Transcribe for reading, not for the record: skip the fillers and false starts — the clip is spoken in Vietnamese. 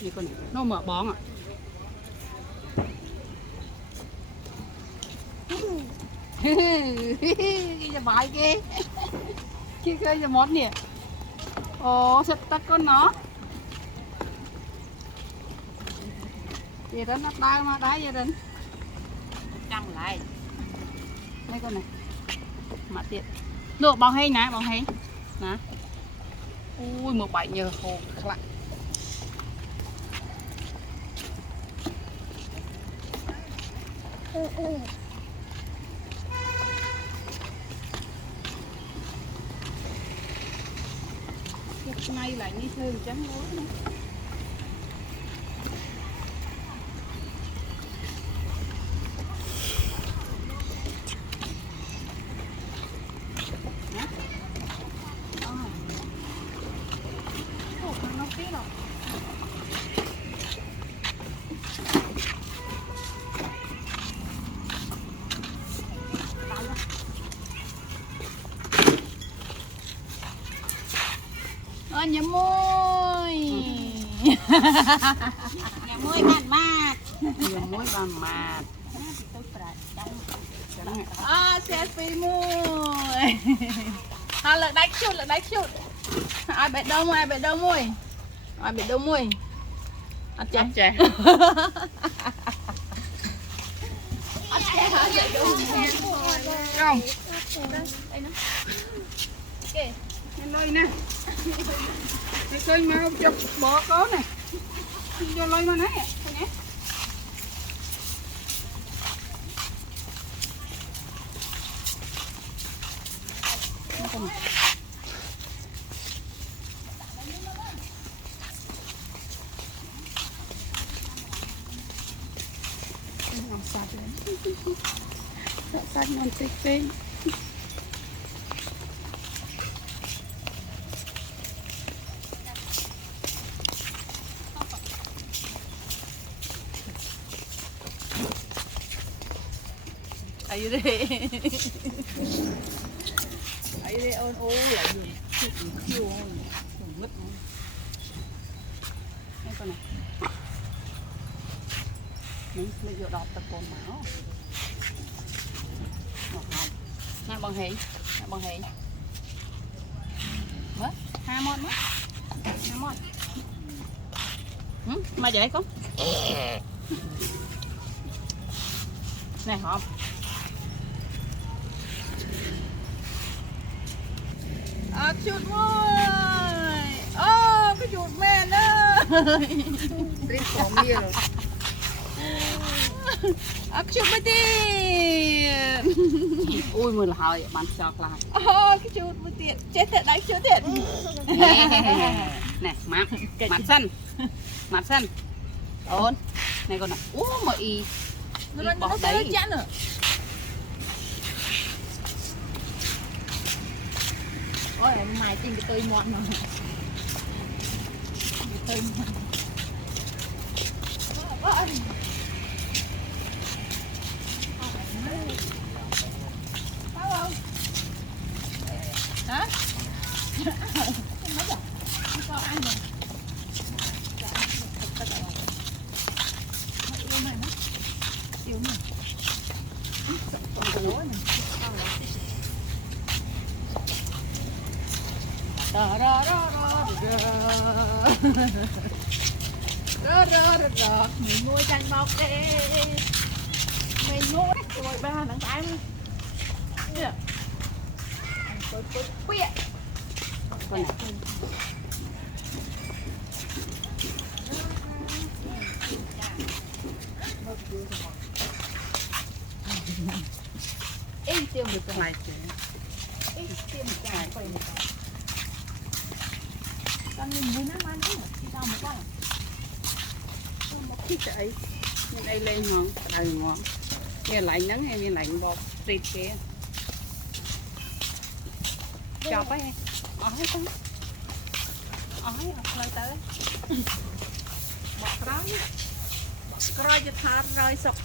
Đi con này, nó mở bóng à? Cái giờ bài kia, cái giờ món nè. Ồ, sạch tắt con nó. Vậy đó nó đau mà đá gia đình. Căng lại. Mấy con này. Mà tiện. Được bóng hay nè, bóng hay. Nè. Ui, một bảy nhờ hồ lại. Cái này lại như thường trắng lối nữa. Nhà môi Nhà môi mát mát. nhà môi bàn mát selfie môi lực đánh chút ai bị đâu môi ai bị đâu môi ăn chè không đây nó kìa lên nè cái cây mau chụp bỏ có này vô lên mà nè thôi nhé làm sạch đấy sạch ngon tuyệt vời ai đây ôn ô lại đường chiều ngất đây con này bây giờ đọt tập cồn máu ngọt hồng nè bằng hỉ mất 2 món mất 2 món mà vậy không này hòm chuột ơi cái chuột men ơi chuột mới tiền ui mười là hồi bạn sọt lại cái chuột mới tiền chết thiệt đánh chuột thiệt nè mặt xanh ổn này con này mà y bỏ đấy Ôi mày tìm cái tươi mọn mà. Tươi mọn. Hả? Không có ăn rồi. Yêu này. Còn lối này. Mình nuôi chanh bọc đi mình nuôi rồi ba thằng cái nữa tôi quẹt con này em tiêu được cái này chứ em tiêu một cái này con nhìn vui lắm anh chứ đi đâu mà con một cái chạy nhưng đây lên ngon đầy ngon như lạnh nắng hay như lạnh bọt thịt kia chọc ấy ở hết con ở hết lời tới bọt ráo bọt ráo cho thả rơi sọc